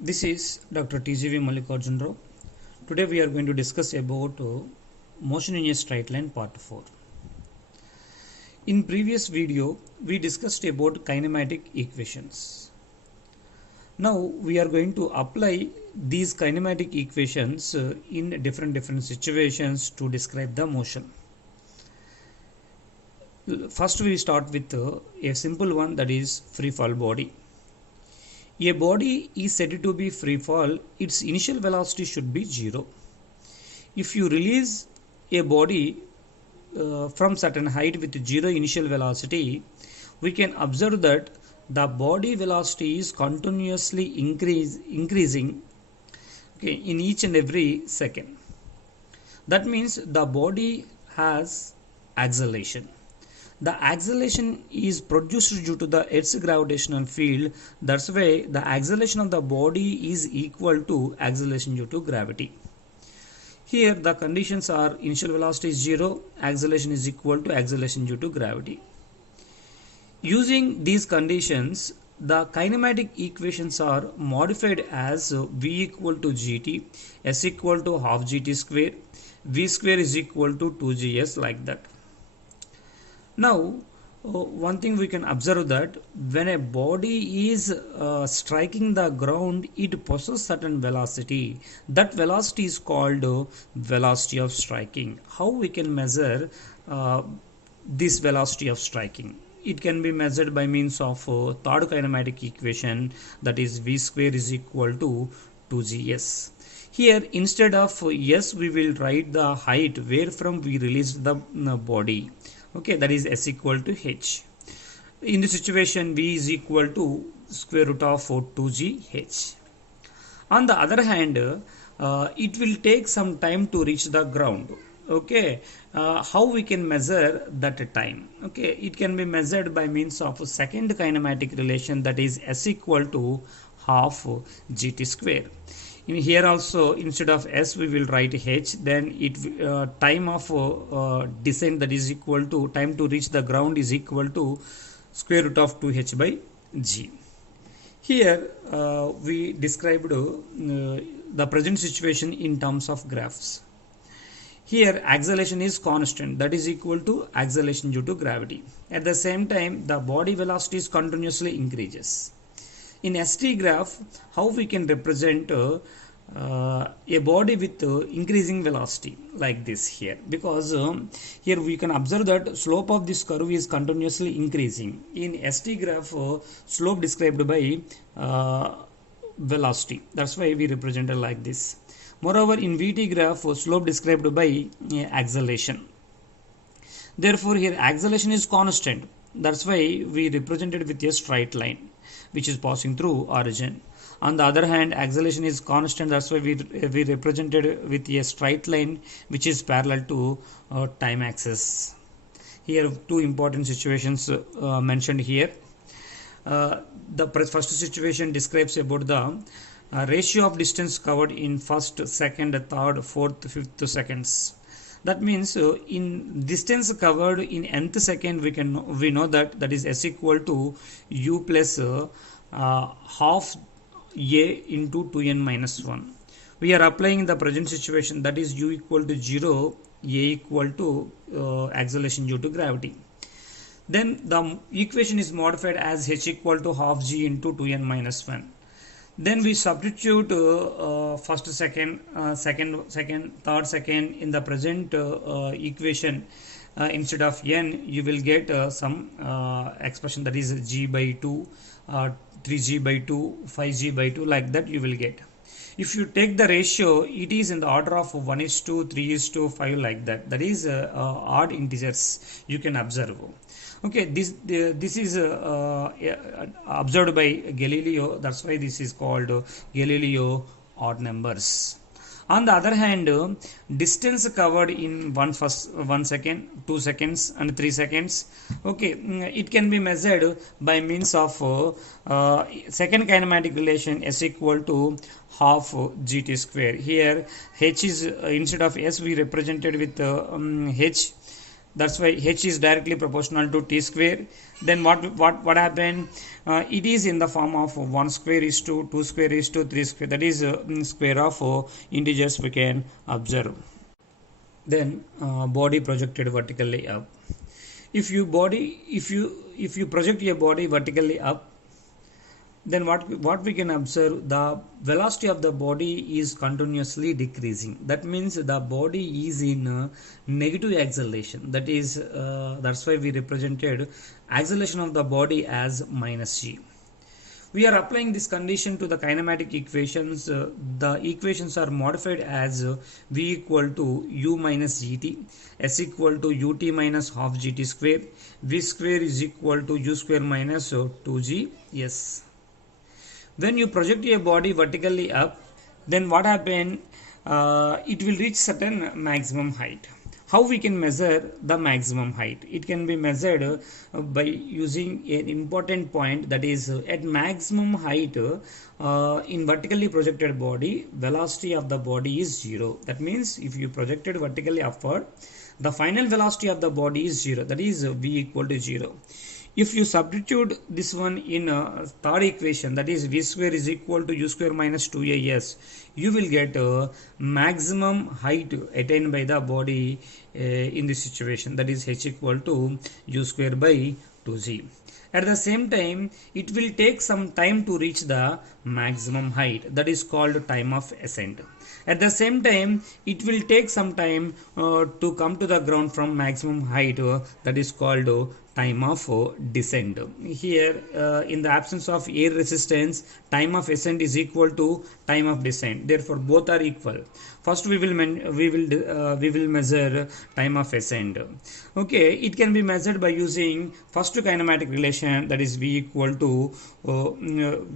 This is Dr. TGV Mallikarjun Rao. Today we are going to discuss about motion in a straight line part 4. In previous video we discussed about kinematic equations. Now we are going to apply these kinematic equations in different situations to describe the motion. First we start with a simple one, that is free fall body. A body is said to be free fall, its initial velocity should be 0. If you release a body from certain height with 0 initial velocity, we can observe that the body velocity is continuously increasing in each and every second. That means the body has acceleration. The acceleration is produced due to the Earth's gravitational field. That's why the acceleration of the body is equal to acceleration due to gravity. Here the conditions are initial velocity is 0, acceleration is equal to acceleration due to gravity. Using these conditions, the kinematic equations are modified as v equal to gt, s equal to half gt square, v square is equal to 2gs, like that. Now one thing we can observe, that when a body is striking the ground, it possesses certain velocity. That velocity is called velocity of striking. How we can measure this velocity of striking? It can be measured by means of third kinematic equation, that is v square is equal to 2gs. Here instead of s we will write the height where from we released the body. That is s equal to h. In this situation v is equal to square root of 2gh. On the other hand, it will take some time to reach the ground. How we can measure that time? It can be measured by means of second kinematic relation, that is s equal to half gt square. In here also, instead of s we will write h, then it time of descent, that is equal to time to reach the ground, is equal to square root of 2h by g. Here we described the present situation in terms of graphs. Here acceleration is constant, that is equal to acceleration due to gravity. At the same time the body velocity is continuously increases. In ST graph, how we can represent a body with increasing velocity, like this here, because here we can observe that slope of this curve is continuously increasing. In ST graph, slope described by velocity, that's why we represent it like this. Moreover, in VT graph, slope described by acceleration. Therefore here acceleration is constant, that's why we represented with a straight line which is passing through origin. On the other hand, acceleration is constant, that's why we represented with a straight line which is parallel to time axis. Here two important situations mentioned here. The first situation describes about the ratio of distance covered in first, second, third, fourth, fifth seconds. That means in distance covered in nth second, we know that is s equal to u plus half a into 2n minus 1. We are applying the present situation, that is u equal to 0, a equal to acceleration due to gravity. Then the equation is modified as h equal to half g into 2n minus 1. Then we substitute first, second, third, second in the present equation. Instead of n, you will get some expression, that is g by 2, 3g by 2, 5g by 2, like that you will get. If you take the ratio, it is in the order of 1:2, 3:5, like that. That is odd integers you can observe. This is observed by Galileo, that's why this is called Galileo odd numbers. On the other hand, distance covered in 1 second, 2 seconds and 3 seconds, it can be measured by means of second kinematic relation, s equal to half gt square. Here h is instead of s we represented with h, That's why h is directly proportional to t square. Then what happened? It is in the form of 1 square is to 2 square is to 3 square, that is square of integers we can observe. Then body projected vertically up. If you project your body vertically up, then what we can observe, the velocity of the body is continuously decreasing. That means the body is in negative acceleration. That's why we represented acceleration of the body as minus g. We are applying this condition to the kinematic equations. The equations are modified as v equal to u minus gt, s equal to ut minus half gt square, v square is equal to u square minus 2g. Yes, when you project your body vertically up, then what happen? It will reach certain maximum height. How we can measure the maximum height? It can be measured by using an important point, that is at maximum height in vertically projected body, velocity of the body is 0. That means if you projected vertically upward, the final velocity of the body is 0, that is v equal to 0. If you substitute this one in third equation, that is v square is equal to u square minus 2as, you will get maximum height attained by the body in this situation, that is h equal to u square by 2g. At the same time, it will take some time to reach the maximum height, that is called time of ascent. At the same time, it will take some time to come to the ground from maximum height, that is called time of descent. Here, in the absence of air resistance, time of ascent is equal to time of descent. Therefore, both are equal. First, we will measure time of ascent. Okay, it can be measured by using first kinematic relation, that is v equal to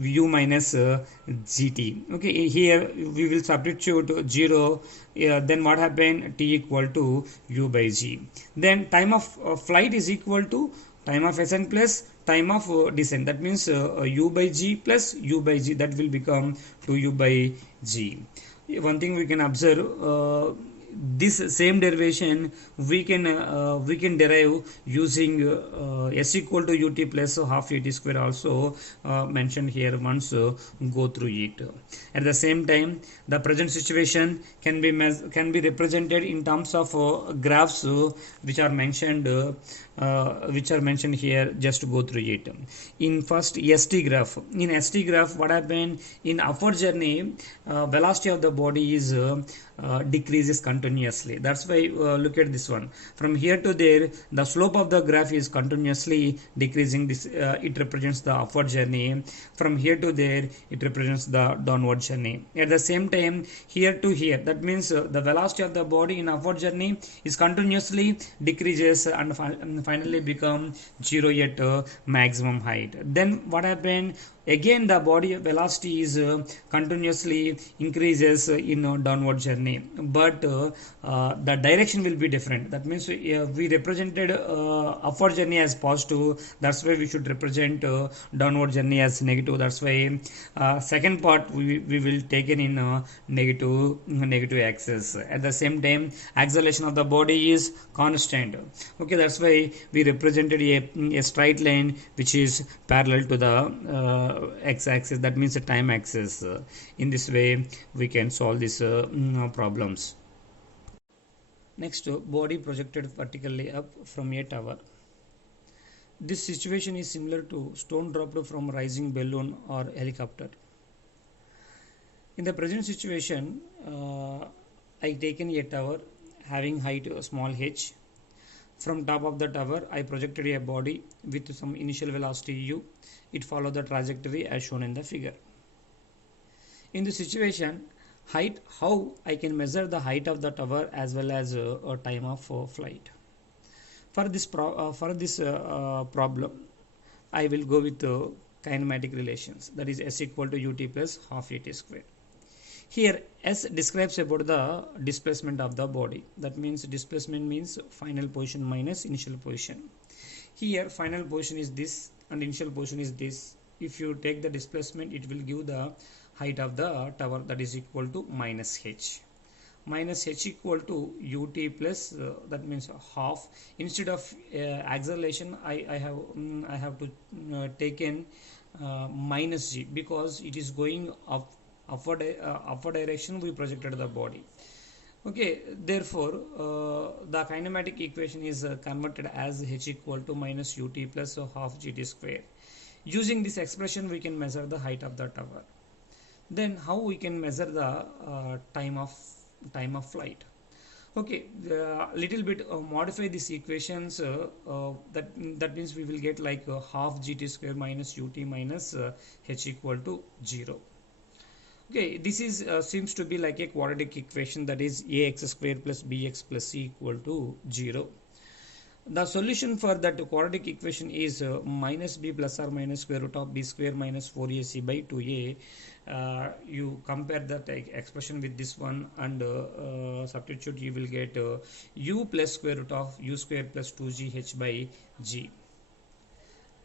u minus gt. Okay, here we will substitute 0. Then what happened? T equal to u by g. Then time of flight is equal to time of ascent plus time of descent. That means u by g plus u by g, that will become 2u by g. One thing we can observe, this same derivation we can derive using s equal to ut plus half ut square, also mentioned here once. Go through it. At the same time, the present situation can be represented in terms of graphs which are mentioned here. Just go through it. In first st graph, what happened? In upward journey, velocity of the body is decreases continuously. That's why look at this one. From here to there, the slope of the graph is continuously decreasing. This it represents the upward journey. From here to there, it represents the downward journey. At the same time, here to here, that means the velocity of the body in upward journey is continuously decreases and finally become 0 at maximum height. Then what happened? Again, the body velocity is continuously increases in downward journey, but the direction will be different. That means we represented upward journey as positive. That's why we should represent downward journey as negative. That's why second part we will take it in negative axis. At the same time, acceleration of the body is constant. Okay, that's why we represented a straight line which is parallel to the x-axis, that means the time axis. In this way we can solve these problems. Next, body projected vertically up from a tower. This situation is similar to stone dropped from rising balloon or helicopter. In the present situation, I taken a tower having height small h. From top of the tower, I projected a body with some initial velocity u. It followed the trajectory as shown in the figure. In this situation, height, how I can measure the height of the tower as well as a time of flight. For this problem, I will go with kinematic relations, that is s equal to ut plus half ut square. Here s describes about the displacement of the body. That means displacement means final position minus initial position. Here final position is this and initial position is this. If you take the displacement, it will give the height of the tower, that is equal to minus h. minus h equal to ut plus that means half. Instead of acceleration, I have to take in minus g, because it is going upward direction we projected the body. Okay, therefore the kinematic equation is converted as h equal to minus ut plus half gt square. Using this expression we can measure the height of the tower. Then how we can measure the time of flight? Okay, little bit modify these equations, that means we will get like half gt square minus ut minus h equal to 0. Okay, this is seems to be like a quadratic equation, that is ax square plus bx plus c equal to 0. The solution for that quadratic equation is minus b plus or minus square root of b square minus 4ac by 2a. You compare that expression with this one and substitute, you will get u plus square root of u square plus 2gh by g.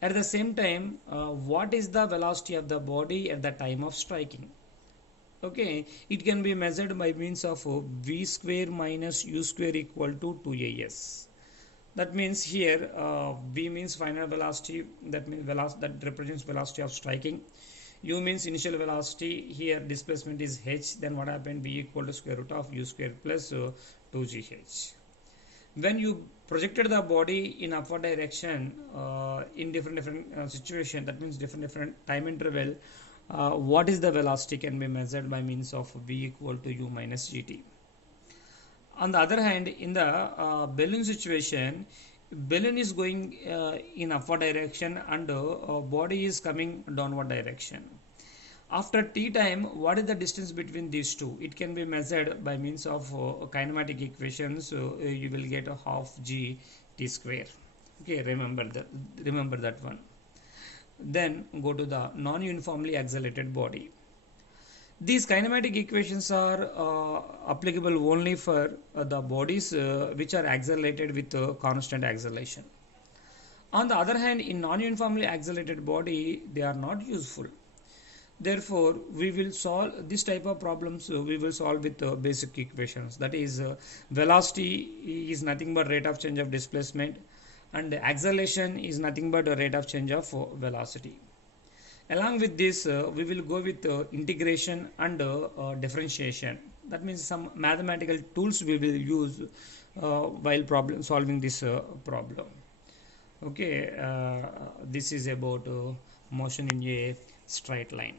At the same time, what is the velocity of the body at the time of striking? Okay, it can be measured by means of v square minus u square equal to 2as. That means here v means final velocity, that means that represents velocity of striking. U means initial velocity, here displacement is h, then what happened, v equal to square root of u square plus 2gh. When you projected the body in upward direction in different situation, that means different time interval, what is the velocity can be measured by means of v equal to u minus gt. On the other hand, in the balloon situation, balloon is going in upward direction and body is coming downward direction. After t time, what is the distance between these two? It can be measured by means of kinematic equations. So you will get a half g t square. Okay, remember that one. Then go to the non-uniformly accelerated body. These kinematic equations are applicable only for the bodies which are accelerated with constant acceleration. On the other hand, in non-uniformly accelerated body, they are not useful. Therefore, we will solve this type of problems. We will solve with basic equations. That is, velocity is nothing but rate of change of displacement, and acceleration is nothing but a rate of change of velocity. Along with this, we will go with integration and differentiation. That means some mathematical tools we will use while solving this problem. Okay, this is about motion in a straight line.